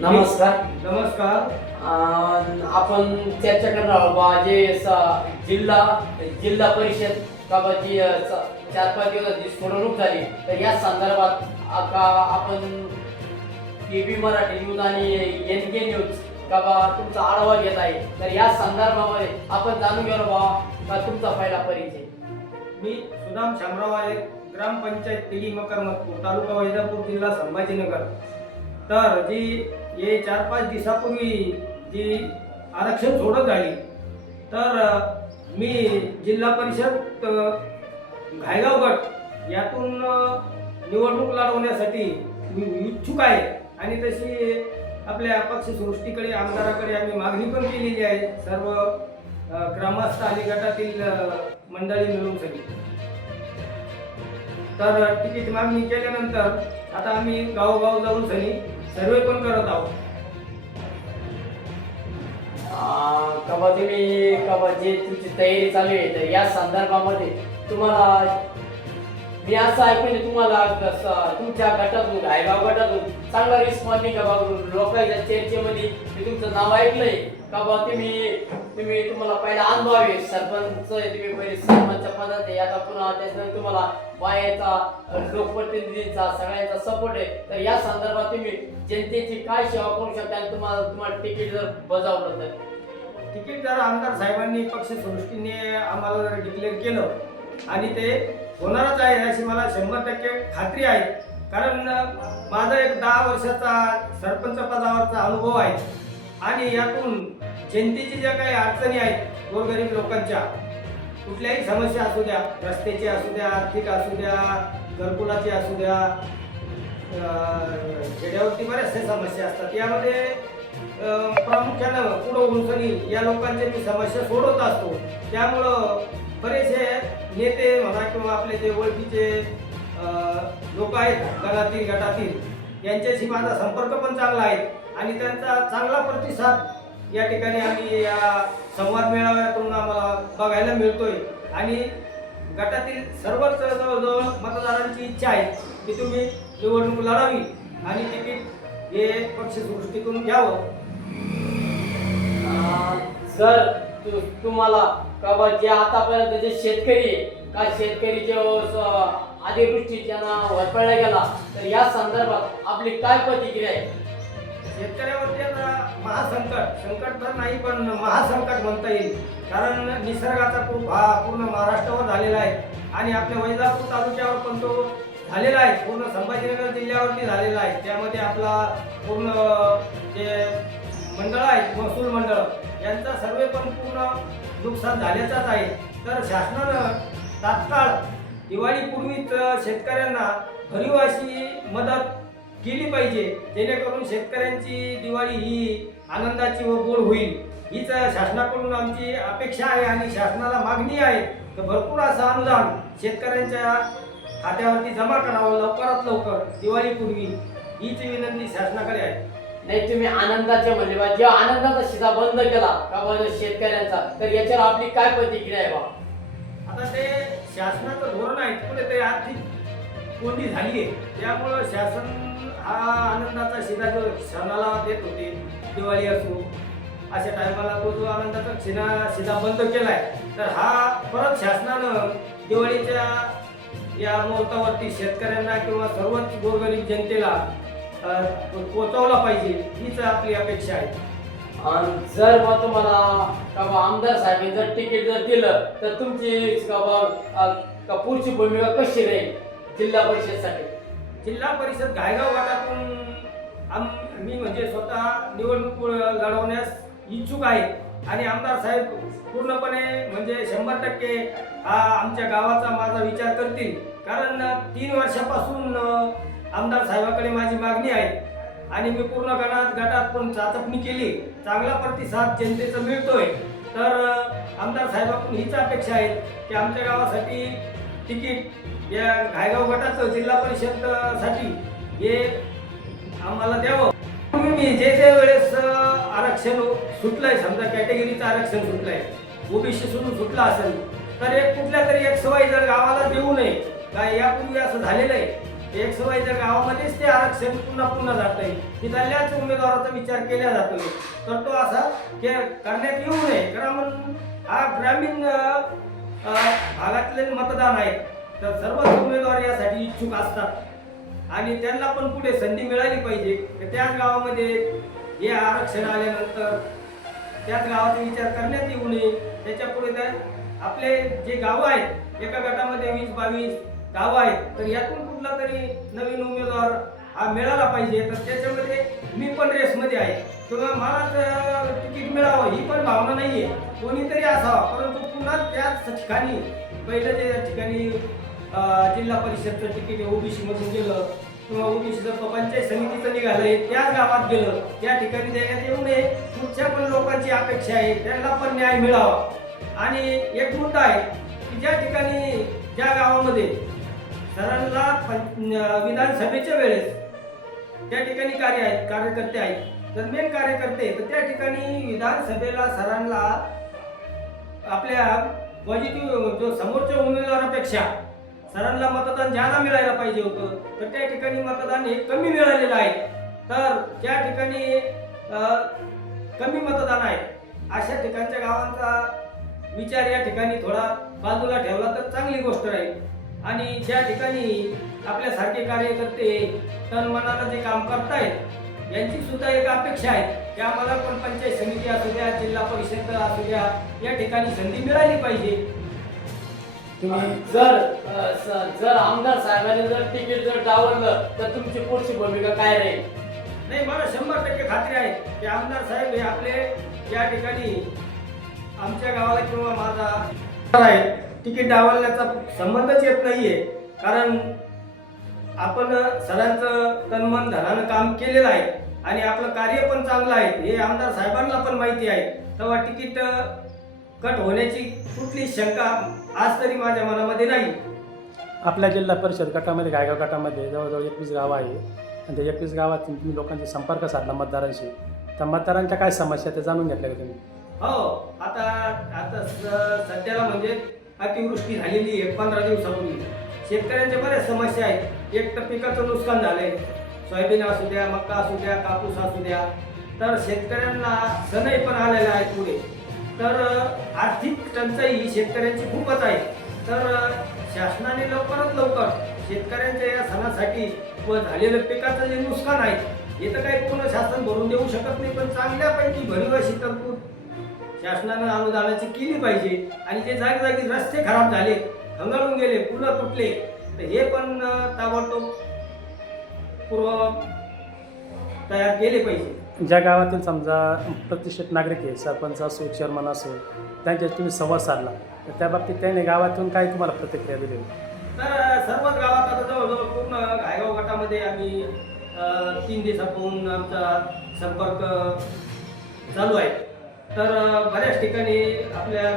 नमस्कार. नमस्कार. अं, आपण चर्चा करणार आहोत बा जे स- जिल्हा जिल्हा परिषद का बा जी अं, चार पाच दिवस जी सोडवणूक झाली तर या संदर्भात आता आपण टी व्ही मराठी न्यूज आणि एन के न्यूज का बा तुमचा आढावा घेत आहे. तर या संदर्भामध्ये आपण जाणून घेऊ बा का तुमचा पहिला परिचय? मी सुदाम शामराव आहे ग्रामपंचायत पिढी मकरमतपूर तालुका वैजापूर जिल्हा संभाजीनगर. तर जी हे चार पाच दिवसापूर्वी जी आरक्षण सोडत झाली तर मी जिल्हा परिषद घायगाव गट यातून निवडणूक लढवण्यासाठी मी इच्छुक आहे. आणि तशी आपल्या पक्षसृष्टीकडे आमदाराकडे आम्ही मागणी पण केलेली आहे. सर्व ग्रामस्थ आणि गटातील मंडळी मिळून सगळी. तर तिकीट मागणी केल्यानंतर आता आम्ही गावोगाव जाऊन सनी सर्वे पण करत आहोत. अं, तुम्ही जे तुमची तयारी चालू आहे. तर या संदर्भामध्ये तुम्हाला मी असं ऐकून तुम्हाला कसं तुमच्या गटातून घायगाव गटातून चांगला रिस्पॉन्स नाही का बा लोकांच्या चर्चेमध्ये मी तुमचं नाव ऐकलंय. का बा तुम्ही तुम्ही तुम्हाला पहिला अनुभव आहे सरपंच तुम्ही पहिले सरपंच पदात आहे. आता पुन्हा त्याच्यानंतर तुम्हाला बायाचा लोकप्रतिनिधींचा सगळ्यांचा सपोर्ट आहे. तर या संदर्भात तुम्ही जनतेची काय सेवा करू शकता आणि तुम्हाला तुम्हाला तिकीट जर बजावलं तर? तिकीट जर आमदार साहेबांनी पक्षसृष्टीने आम्हाला जर डिक्लेअर केलं आणि ते होणारच आहे अशी मला शंभर टक्के खात्री आहे. कारण माझा एक दहा वर्षाचा सरपंच पदावरचा अनुभव आहे. आणि यातून जनतेची ज्या काही अडचणी आहेत गोरगरीब लोकांच्या कुठल्याही समस्या असू द्या रस्त्याची असू द्या आर्थिक असू द्या घरकुलाची असू द्या खेड्यावरती बऱ्याचशा समस्या असतात. यामध्ये प्रामुख्यानं पुढं उंचणी या लोकांचे मी समस्या सोडवत असतो. त्यामुळं बरेचसे नेते म्हणा किंवा आपले जे ओळखीचे लोक आहेत गणातील गटातील यांच्याशी माझा संपर्क पण चांगला आहे आणि त्यांचा चांगला प्रतिसाद या ठिकाणी आम्ही या संवाद मेळाव्यातून आम्हाला बघायला मिळतोय. आणि गटातील सर्वच जवळजवळ मतदारांची इच्छा आहे की तुम्ही निवडणूक लढावी आणि तिकीट हे पक्षसृष्टीतून घ्यावं. सर जर तु- तुम्हाला का बा जे आतापर्यंत जे शेतकरी का शेतकरी जे अतिवृष्टी त्यांना वरपळला गेला तर या संदर्भात आपली काय प्रतिक्रिया आहे? शेतकऱ्यावरती आता महासंकट संकट तर नाही पण महासंकट म्हणता येईल. कारण निसर्गाचा खूप हा पूर्ण महाराष्ट्रावर झालेला आहे. आणि आपल्या वैजापूर तालुक्यावर पण तो झालेला आहे. पूर्ण संभाजीनगर जिल्ह्यावरती झालेला आहे. त्यामध्ये आपला पूर्ण जे मंडळ आहे महसूल मंडळ यांचा सर्वे पण पूर्ण नुकसान झाल्याचाच आहे. तर शासनानं तात्काळ दिवाळीपूर्वीच शेतकऱ्यांना भरीव अशी मदत केली पाहिजे. जेणेकरून शेतकऱ्यांची दिवाळी ही आनंदाची व गोड होईल. हीच शासनाकडून आमची अपेक्षा आहे आणि शासनाला मागणी आहे. तर भरपूर असं अनुदान शेतकऱ्यांच्या खात्यावरती जमा करावं लवकरात लवकर दिवाळीपूर्वी हीच विनंती शासनाकडे आहे. नाही तुम्ही आनंदाचे म्हणले बा. जेव्हा आनंदाचा शिधा बंद केला का बा शेतकऱ्यांचा तर याच्यावर आपली काय प्रतिक्रिया आहे बा? आता ते शासनाचं धोरण आहे ते आर्थिक कोंडी झाली आहे. त्यामुळं शासन हा आनंदाचा शिधा जो क्षणाला देत होते दिवाळी असो अशा टायमाला तो जो आनंदाचा क्षणा शिधा बंद केलाय तर हा परत शासनानं दिवाळीच्या या मुहूर्तावरती शेतकऱ्यांना किंवा सर्वच गोरगरीब जनतेला पोचवला पाहिजे हीच आपली अपेक्षा आहे. आणि जर मग तुम्हाला का आमदार साहेब जर तिकीट जर दिलं तर तुमची का का पुढची भूमिका कशी राहील? जिल्हा परिषदसाठी. जिल्हा परिषद गायगाव गटातून आम मी म्हणजे स्वतः निवडणूक लढवण्यास इच्छुक आहे. आणि आमदार साहेब पूर्णपणे म्हणजे शंभर टक्के हा आमच्या गावाचा माझा विचार करतील. कारण तीन वर्षापासून आमदार साहेबाकडे माझी मागणी आहे. आणि मी पूर्ण गणात गटात पण चाचपणी केली. चांगला प्रतिसाद जनतेचा मिळतोय. तर आमदार साहेबाकडून हीच अपेक्षा आहे की आमच्या गावासाठी तिकीट या घायगाव गटाचं जिल्हा परिषदसाठी हे आम्हाला द्यावं. तुम्ही मी जे जे वेळेस आरक्षण आरक्षण सुटलंय समजा कॅटेगरीचं आरक्षण सुटलंय ओबीसी सुरू सुटलं असेल तर एक कुठल्या तरी एक सवय जर गावाला देऊ नये काय यापूर्वी असं झालेलं आहे एक सवाई जर गावामध्येच ते आरक्षण पुन्हा पुन्हा जात आहे तिथल्याच उमेदवाराचा विचार केला जातोय तर तो असा के करण्यात येऊ नये कारण हा ग्रामीण भागातले मतदान आहे तर सर्वच उमेदवार यासाठी इच्छुक असतात. आणि त्यांना पण पुढे संधी मिळाली पाहिजे. तर त्याच गावामध्ये हे आरक्षण आल्यानंतर त्याच गावाचा विचार करण्यात येऊ नये. त्याच्या पुढे आपले जे गावं आहेत एका गटामध्ये वीस बावीस गावं आहेत तर यातून कुठला तरी नवीन उमेदवार हा मिळाला पाहिजे. तर त्याच्यामध्ये मी पण रेसमध्ये आहे. किंवा मला तिकीट मिळावं ही पण भावना नाही आहे कोणीतरी असावा. परंतु पुन्हा त्याच ठिकाणी पहिलं जे ठिकाणी जिल्हा परिषदचं तिकीट ओबीसी मधून गेलं किंवा ओबीसीचं पंचायत समितीचं निघालंय त्याच गावात गेलं त्या ठिकाणी देण्यात येऊ नये. पुढच्या पण लोकांची अपेक्षा आहे त्यांना पण न्याय मिळावा. आणि एक मुद्दा आहे की ज्या ठिकाणी ज्या गावामध्ये सरांना विधानसभेच्या वेळेस त्या ठिकाणी कार्य आहेत कार्यकर्ते आहेत तर मेन कार्यकर्ते तर त्या ठिकाणी विधानसभेला सरांना आपल्या पॉझिटिव्ह जो समोरच्या उमेदवारापेक्षा सरांना मतदान ज्यादा मिळायला पाहिजे होतं तर त्या ठिकाणी मतदान हे कमी मिळालेलं आहे. तर त्या ठिकाणी कमी मतदान आहे. अशा ठिकाणच्या गावांचा विचार या ठिकाणी थोडा बाजूला ठेवला तर चांगली गोष्ट राहील. आणि ज्या ठिकाणी आपल्यासारखे कार्यकर्ते तन मनानं जे काम करतायत यांची सुद्धा एक अपेक्षा आहे की आम्हाला पण पंचायत समिती असू द्या जिल्हा परिषद असू द्या या ठिकाणी संधी मिळाली पाहिजे. तुम्ही जर अ, स- जर आमदार साहेबांनी जर तिकीट जर डावललं तर तुमची पुढची भूमिका काय राहील? नाही मला शंभर टक्के खात्री आहे की आमदार साहेब हे आपले या ठिकाणी आमच्या गावाला किंवा माझा आहे तिकीट डावलण्याचा संबंधच येत नाहीये. कारण आपण सरांचं तनमन धनानं काम केलेलं आहे आणि आपलं कार्य पण चांगलं आहे हे आमदार साहेबांना पण माहिती आहे. तेव्हा तिकीट कट होण्याची कुठली शंका आज तरी माझ्या मनामध्ये नाही. आपल्या जिल्हा परिषद गटामध्ये गायगाव गटामध्ये जवळजवळ एकवीस गावं आहे. आणि त्या एकवीस गावात तुम्ही लोकांशी संपर्क साधला मतदारांशी. तर मतदारांच्या काय समस्या ते जाणून घेतल्या का तुम्ही? हो आता आता स- सध्याला म्हणजे अतिवृष्टी झालेली आहे पंधरा दिवसापूर्वी. शेतकऱ्यांच्या बऱ्याच समस्या आहेत. एक तर पिकाचं नुकसान झालंय. सोयाबीन असू द्या मक्का असू द्या कापूस असू द्या. तर शेतकऱ्यांना सणही पण आलेला आहे पुढे. तर आर्थिक टंचाई ही शेतकऱ्यांची खूपच आहे. तर शासनाने लवकरात लवकर शेतकऱ्यांच्या या सणासाठी व झालेलं पिकाचं जे नुकसान आहे हे तर काही पूर्ण शासन भरून देऊ शकत नाही पण चांगल्यापैकी भरिवाशी तरतूद शासनानं अनुदानाची केली पाहिजे. आणि जे जागीजागी रस्ते खराब झाले हंगाळून गेले पुलं तुटले तर हे पण ताबडतोब पूर्व तयार केले पाहिजे. ज्या गावातील समजा प्रतिष्ठित नागरिक आहे सरपंच असो चेअरमन असो त्यांच्याशी तुम्ही संवाद साधला तर त्या बाबतीत त्याने गावातून काय तुम्हाला प्रतिक्रिया दिली? तर सर्व गावात आता जवळजवळ पूर्ण घायगाव गटामध्ये आम्ही तीन दिवसापासून आमचा संपर्क चालू आहे. तर बऱ्याच ठिकाणी आपल्या